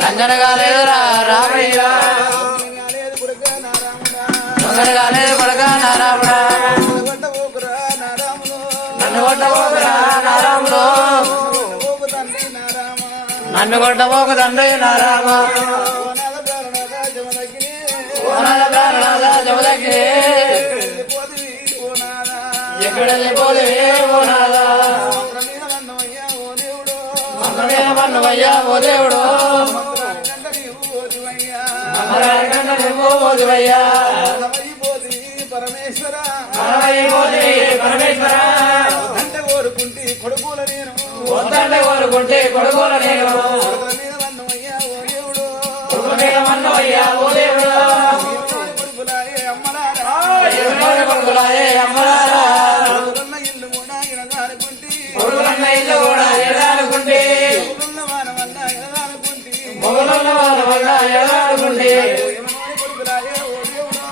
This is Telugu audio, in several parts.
లంజనగా లేదురా రామయ్య లంజనగా లేదు కొడక నారాముడా నన్ను కొట్టబోకురా నారాముడు నన్ను కొట్టబోకు తండ్రి నారామ జమదగ్గి ఎక్కడ వెళ్ళిపోతే ఓ నాదా మన్నవయ్యా ఓ దేవుడు ఓదివయ్యా పరమేశ్వర పరమేశ్వర అంటే కోరుకుంటే కొడుకుల నేను వద్దంటే కోరుకుంటే కొడుకోల నేను మన్నవయ్యా ఓ దేవుడు కొడుకులాయే అమ్మలారా కొడుకులాయే అమ్మలారా ఇల్లు కూడా ఇనగానుకుంటే కొడుకులన్న ఇల్లు కూడా ఎడాడుకుంటే వానవల్ల ఇనగానుకుంటే మొగలున్న వాళ్ళ వల్ల ఎడాడుకుంటే కొడుకులాయే ఓ దేవుడు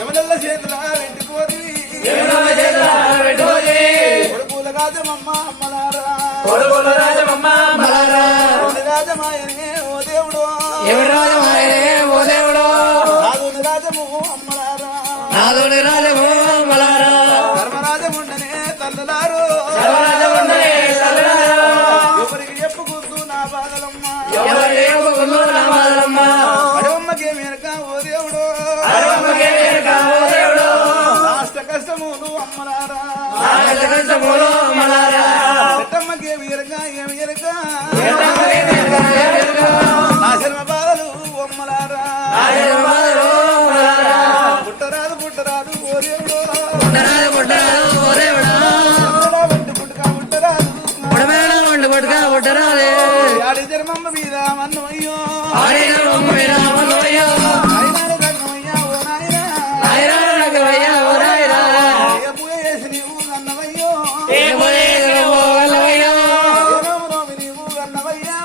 ఎవరెల్ల చేతుల వెంటుకోరి కొడుకుల రాజమమ్మ అమ్మలారా కొడుకుల రాజమమ్మ మలారా రాజమాయనే ఓ దేవుడు ఎవరి రాజమాయనే ఓ దేవుడు రాజుని రాజము అమ్మలారా నాదుని రాజము మలారా ధర్మరాజముండనే తల్లులారు సర్వరాజముండనే తల్లులారా ఎవరికి చెప్పుకుంటూ నా బాధలమ్మ ఎవరు ఏడుకుందో నా మాదలమ్మ అడవమ్మకే మేరక ఓ దేవుడు అరవమ్మకే ఎరుక ఓ దేవుడు రాష్ట కష్టములు అమ్మలారా నాగల కష్టములు మలారా పెట్టమ్మకే వీరక ఏమి ఎరక ఎట్టమ్మకే ఎరుక నా శర్మ బాధలు అమ్మలారా నాగల మాదలు మలారా పుట్టరాదు పుట్టరాదు ఓ దేవుడు పుట్టరాదు పుట్టరాదు ఓ దేవుడా వంటి పుట్టుక పుట్టరాదు పుడమేళ వండు పట్టుక పుట్టరాదే ఆడి ధర్మమ్మ మీద మన్నమయ్యో ఆడిన బొమ్మ మీద మన్నవయ్యో అయినాడు ధర్మయ్యా ఓ నాయనా నాయనా రకవయ్యా ఓ నాయనా ఏ పూజ చేసి నీవు అన్నవయ్యో ఏ పోయేదో వల్లవయ్యా ఏ రామరామి నీవు అన్నవయ్యా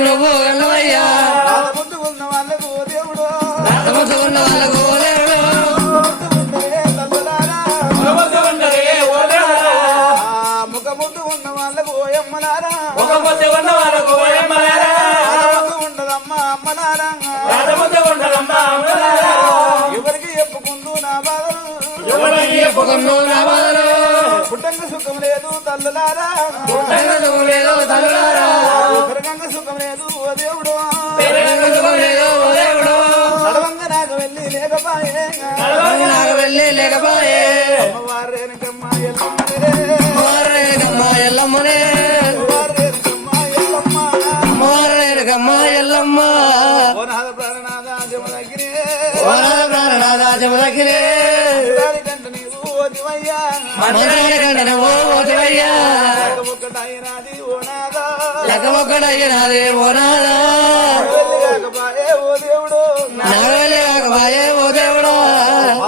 నువ్వు వల్లవయ్యా బాధ ముందు ఉన్న వాళ్ళకు ఓ దేవుడు రాతముతున్న వాళ్ళకు ఓ దేవుడు ఉండే తల్లులారా ముఖముద్దు ఉన్నదే ఓ దేవుడా ముఖ ముందు ఉన్న వాళ్ళకు ఓ అమ్మలారా ముఖముద్దు ఉన్న వాళ్ళకు ఓ అమ్మలారా ముందు ఉండదమ్మా అమ్మలారా రాతముద్దు ఉండదమ్మ అమ్మలారా ఎవరికి చెప్పుకుంటూ నా బాధలు ఎవరికి చెప్పుకున్నూ నా బాధలు పుట్టంగ సుఖం లేదు తల్లులారా పుట్టంగ లేదు తల్లులారా పెరగంగ సుఖం లేదు ఓ దేవుడు పెరగంగ లేదు ఓ దేవుడు నడవంగ నాకు వెళ్ళి లేకపాయే నడవంగ నాకు వెళ్ళి లేకపాయే అమ్మవారేనకమ్మ ఎల్లమ్మనే అమ్మవారేనకమ్మ ఎల్లమ్మనే అమ్మవారేనకమ్మ ఎల్లమ్మ అమ్మవారేనకమ్మ ఎల్లమ్మ ఓ నాద ప్రాణనాథ జమదగిరి ఓనాద ప్రాణనాథ జమదగ్గిరే కంట నీవు ఓ దివయ్యా మంత్రాల కంటన ఓ ఓతివయ్యా ఒక్కటైనాది ఓ నాద లెక్కమొక్కడయ్యనాదే ఓనాదా వెళ్ళి కాకపాయే ఓ దేవుడు నాగవెల్లి కాకపాయే ఓ దేవుడా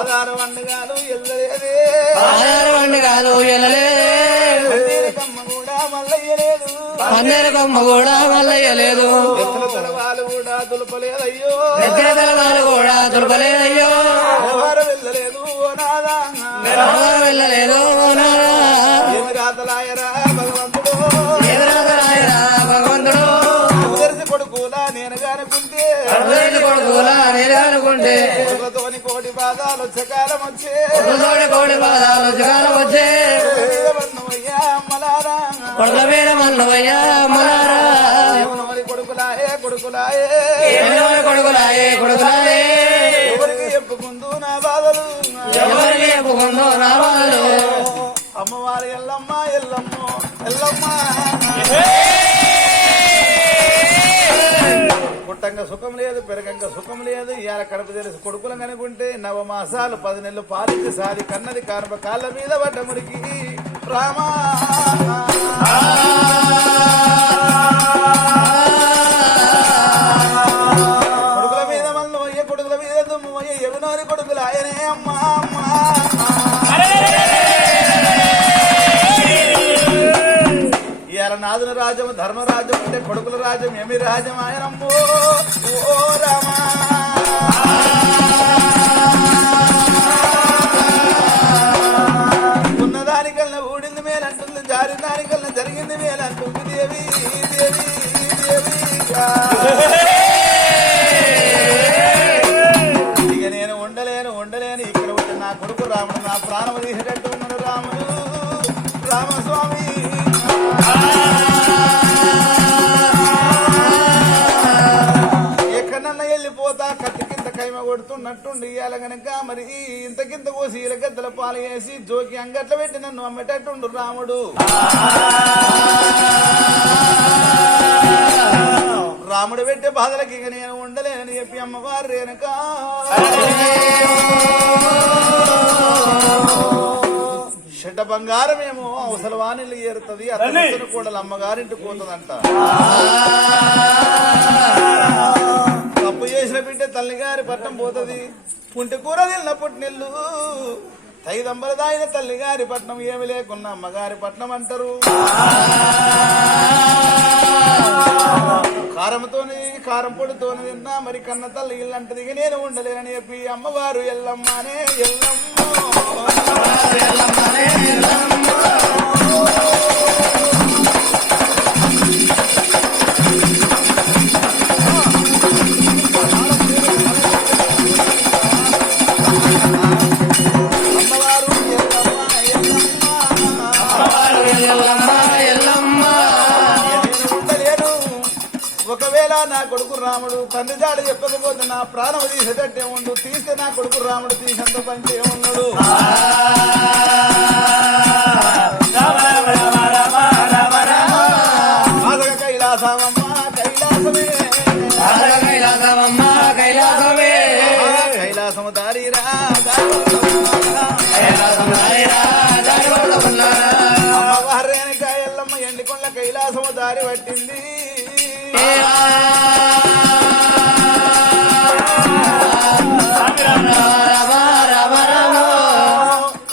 ఆధార వండగాలు ఎల్లలేదే ఆధార వండి కాదు ఎల్లలేదే కమ్మ కూడా మల్లయ్యలేదు పందేరు కొమ్మ కూడా మల్లయ్యలేదు ఎత్తుల తలవాలు కూడా దులపలేదయ్యో ఎత్తిన తలవాలు కూడా దుర్బలేదయ్యో వ్యవహారం వెళ్ళలేదు ఓ నాదా ఎవరు వెళ్ళలేదు ఓనాదా ఏమి రాతలాయరా భగవంతుడు ఎదురాదరాయరా భగవంతుడు తెలిసి కొడుకులా నేను కానుకుంటే అభివృద్ధి కొడుకులా నేను అనుకుంటే కొడుకులతోని కోటి బాధాలు వచ్చకాలం వచ్చే కొడుకుతోటి కోడి పాదాలు జగాలం వచ్చే వన్నమయ్యా అమ్మలారా కొడుకుల మీద మన్నవయ్యా మలారా మరి కొడుకులాయే కొడుకులాయే ఎవరి కొడుకులాయే కొడుకులాయే ఎవరికి చెప్పుకుందు నా బాధలు ఎవరికి చెప్పుకుందో నా వాళ్ళు అమ్మవారి ఎల్లమ్మ ఎల్లమ్మ ఎల్లమ్మ పుట్టంగా సుఖం లేదు పెరగంగా సుఖం లేదు ఇవాళ కడుపు తెలిసి కొడుకులం కనుకుంటే నవమాసాలు 10 నెలలు పాలించి సాది కన్నది కానుక కాళ్ళ మీద పడ్డ మురికి రామా కొడుకుల మీద మల్లయ్య కొడుకుల మీద దుమ్మయ్య ఎవనోని కొడుకులు ఆయనే అమ్మా అమ్మా అర్జున రాజం ధర్మరాజం అంటే కొడుకుల రాజం ఏమి రాజం ఆయనమ్మో ఓ రామా ఉన్నదానికల్లా ఊడింది మేలంటుంది జారిన దానికల్లా జరిగింది మేలంటుంది దేవి దేవి దేవి ఇక నేను ఉండలేను ఇక్కడ ఉంటే నా కొడుకు రాముడు నా ప్రాణం తీసేటట్టు ఉన్నాడు రాముడు రామస్వామి ఎక్కడన్నా వెళ్ళిపోతా కత్తి కింద కైమ కొడుతున్నట్టుండి ఇయ్యాల గనక మరి ఇంతకింత కోసి ఇలగద్దల పాలు వేసి జోకి అంగట్ల పెట్టి నన్ను అమ్మేటట్టుండు రాముడు రాముడు పెట్టే బాధలకి ఇక నేను ఉండలేనని చెప్పి అమ్మవారు రేణుక షట బంగారమేమో అవసర వాణిలు ఏరుతుంది అతను కూడా అమ్మగారింటికి పోతుందంట తప్పు చేసిన బిడ్డ తల్లిగారి పట్టం పోతుంది పుంటి కూర తిన్న పుట్టినిల్లు తైదంబర దాయిన తల్లిగారి పట్నం ఏమి లేకున్నా అమ్మగారి పట్నం అంటారు కారం పొడితోని తిన్నా మరి కన్న తల్లి ఇల్లంటది నేను ఉండలేనని చెప్పి అమ్మవారు ఎల్లమ్మనే ఒకవేళ నా కొడుకు రాముడు తండ్రి జాడ చెప్పకపోతే నా ప్రాణం తీసేటట్టే ఉండు తీస్తే నా కొడుకు రాముడు తీసేంత పంచి ఏమున్నాడు కైలాసమమ్మ కైలాసమే కైలాసము దారిరా అమ్మవారేనక ఎల్లమ్మ ఎండికొండ కైలాసము దారి పట్టింది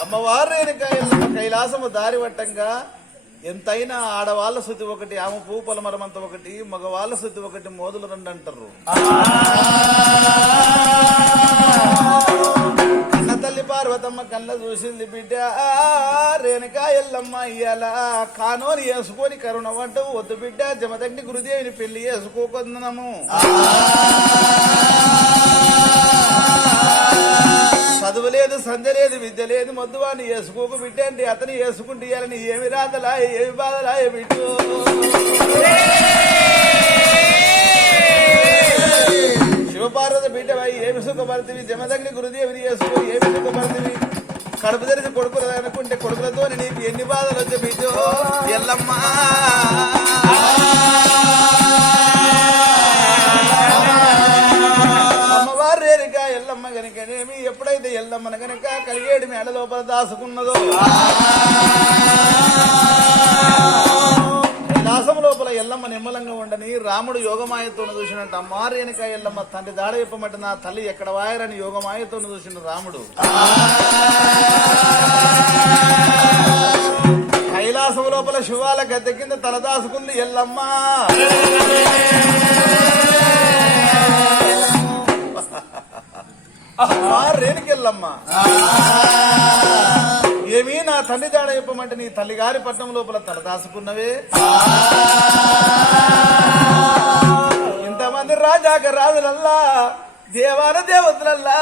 అమ్మవారేనక ఎల్లమ్మ కైలాసము దారి పట్టంగా ఎంతైనా ఆడవాళ్ళ శుద్ధి ఒకటి ఆమె పూపల మరమంత ఒకటి మగవాళ్ళ శుద్ధి ఒకటి మోదులు రెండు అంటారు కన్న తల్లి పార్వతమ్మ కళ్ళ చూసింది బిడ్డ రేణుక ఎల్లమ్మ ఇయ్యాల కానోని వేసుకొని కరుణ వంట వద్దు బిడ్డ జమదండి గురుదేవిని పెళ్లి చేసుకోకొందనము చదువు లేదు సంధ్య లేదు విద్య లేదు మొద్దు వాడిని వేసుకోకు బిడ్డ అండి అతను వేసుకుంటే ఇయ్యాలని ఏమి రాదలా ఏమి బాధలా బిడ్డు శివపార్వత బిడ్డ ఏమి సుఖపడుతుంది జమదగ్ని గురుదేవిని వేసుకో ఏమి సుఖపడుతుంది కడుపు తెరిచి కొడుకులు అనుకుంటే కొడుకులతో నీకు ఎన్ని బాధలు వచ్చే బిడ్డో ఎల్లమ్మా అమ్మవారు రేణుక ఎల్లమ్మ గనుకనేమి ఎప్పుడైతే ఎల్లమ్మను గనక కలిగేడు మేడ లోపల దాసుకున్నదో కైలాసం లోపల ఎల్లమ్మ నిమ్మలంగా ఉండని రాముడు యోగమాయతో చూసినట్టు అమ్మ రేణుక ఎల్లమ్మ తండ్రి దాడ చెప్పమంటే నా తల్లి ఎక్కడ వాయరని యోగమాయతో చూసిన రాముడు కైలాసం లోపల శివాల గద్దె కింద తలదాసుకుంది ఎల్లమ్మ రేణుకెళ్ళమ్మ ఏమీ నా తండ్రి జాడ చెప్పమంటే నీ తల్లిగారి పట్నం లోపల తలదాసుకున్నవే ఇంతమంది రాజాక రాజులల్లా దేవాల దేవతలల్లా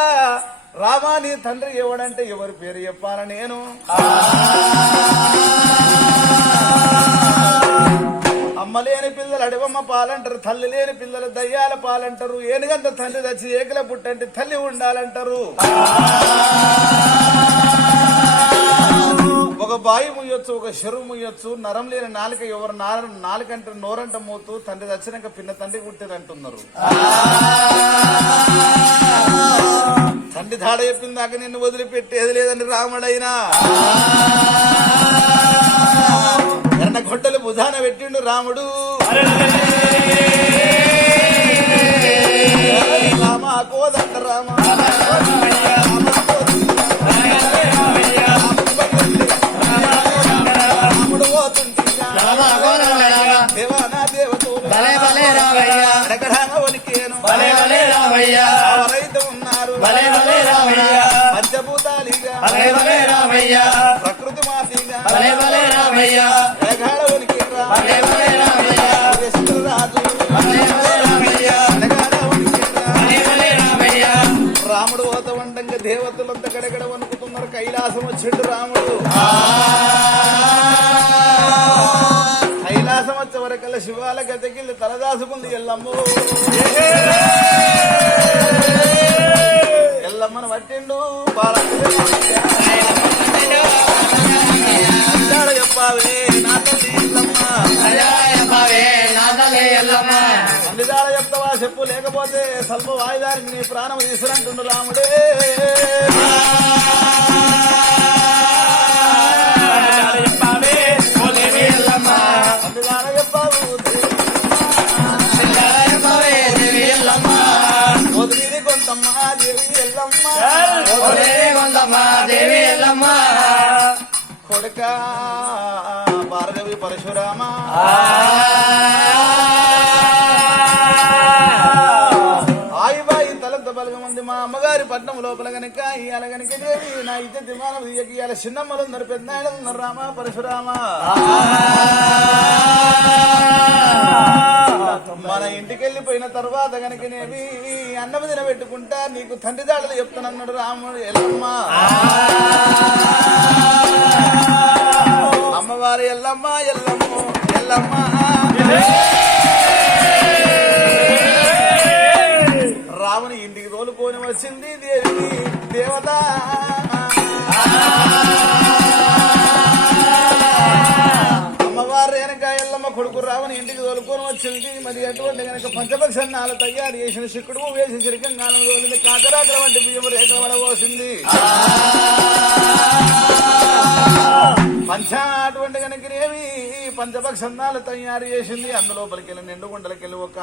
రామా నీ తండ్రి ఎవడంటే ఎవరి పేరు చెప్పాల నేను అమ్మ లేని పిల్లలు అడవమ్మ పాలంటారు తల్లి లేని పిల్లలు దయ్యాల పాలంటారు ఏనుగంత తండ్రి తెచ్చి ఏకల పుట్టంటే తల్లి ఉండాలంటారు ఒక బాయి ముయ్యొచ్చు ఒక చెరువు ముయ్యొచ్చు నరం లేని నాలుక ఎవరు నాలుకంటే నోరంట మోతూ తండ్రి తెచ్చినాక పిన్న తండ్రి పుట్టేది అంటున్నారు తండ్రి దాడ చెప్పిందాక నిన్ను వదిలిపెట్టేది లేదని రాముడైనా ఎన్న గొడ్డలు భుజాన పెట్టిండు రాముడు రామ కోదండ రామ రాముడు పోతుంటే పంచభూతాలిగా భలే భలే రామయ్య ప్రకృతి మాతిగా భలే భలే రామయ్య ఎలగాడ ఉనికిరా భలే భలే రామయ్య రాజు భలే భలే రామయ్య ఎలగాడ ఉనికిరా భలే భలే రామయ్య రాముడు ఓత వండంగా దేవతలంతా గడగడ వణుకుతున్నారు కైలాసం వచ్చిండు రాముడు కైలాసం వచ్చే వరకల్లా శివాల గతకిల్లి తలదాసుకుంది ఎల్లమ్మ ఎల్లమ్మను పట్టిండు చెప్పావే నా తల్లి ఎల్లమ్మ అందుదాడ చెప్తావా చెప్పు లేకపోతే స్వల్ప వాయిదానికి నీ ప్రాణం తీసుకురంటుండు రాముడే అందుదాడ చెప్పావు వదిలి కొంతమ్మ దేవి ఎల్లమ్మ కొడుక భార్గవి పరశురామ ఆయిబాయి తలంత బలగమంది మా అమ్మగారి పట్నం లోపల గనక ఇయాల గనక దేవి నా ఇద్దరు దిమానం ఇయాల చిన్నమ్మలు ఉన్నారు పెద్ద ఉన్నారు రామ పరశురామ మన ఇంటికి వెళ్ళిపోయిన తర్వాత గనకనేవి అన్నం తినబెట్టుకుంటా నీకు తండ్రి దాడులు చెప్తానన్నాడు రాముడు ఎల్లమ్మ అమ్మవారు ఎల్లమ్మ ఎల్లమ్మ ఎల్లమ్మ రాముని ఇంటికి తోలుకొని వచ్చింది దేవి దేవత అమ్మవారు వెనక ఎల్లమ్మ కొడుకు రావుని ఇంటికి తోలుకొని వచ్చింది మరి అటువంటి కనుక పంచపక్షన్నాలు తయారు చేసిన శిక్కుడు వేసి చిరకంగానం తోలింది కాకరాకల వంటి బియ్యం రేఖలు పడబోసింది అటువంటి కనుకనేవి పంచపక్షన్నాలు తయారు చేసింది అందులోపలికి వెళ్ళి నిండు గుండలకెళ్ళి ఒక